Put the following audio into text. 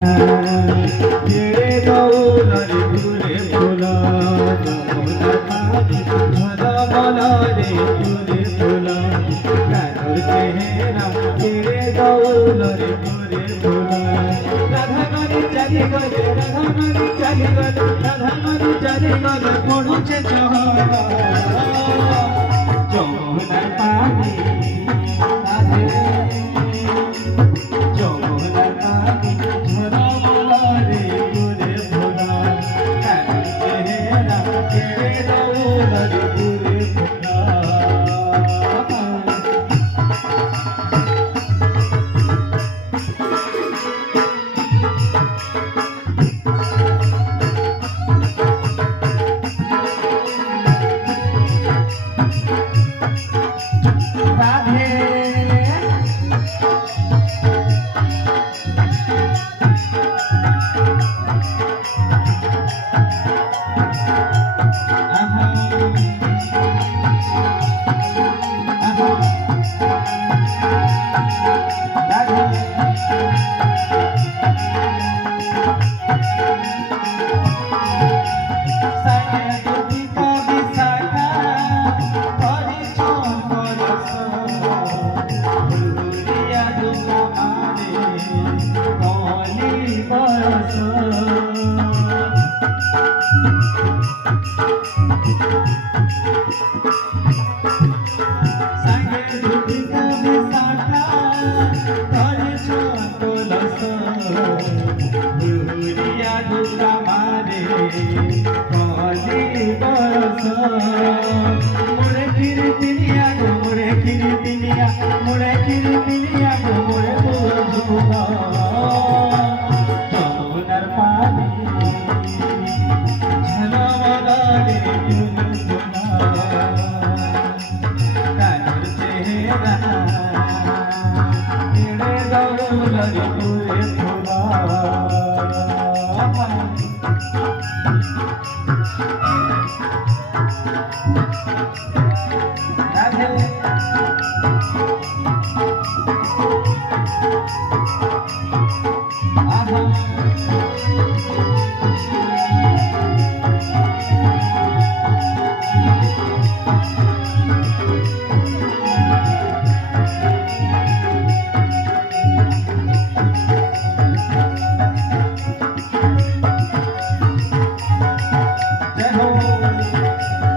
रे दौलरे घुरे फुला যমুনার পানি ঝলমলা রে ঘুরে ফোলা কানুর চেহারা রে দৌলরে ঘুরে ফোলা রাধামানি চালি গলে রাধামানি চালি গলে রাধামানি চালি গলে পড়ুছে ঝড় যমুনার পানি যমুনার পানি ঝলমলা রে ঘুরে ফোলা কানুর চেহারা রে দৌলরে ঘুরে ফোলা রাধে রাধে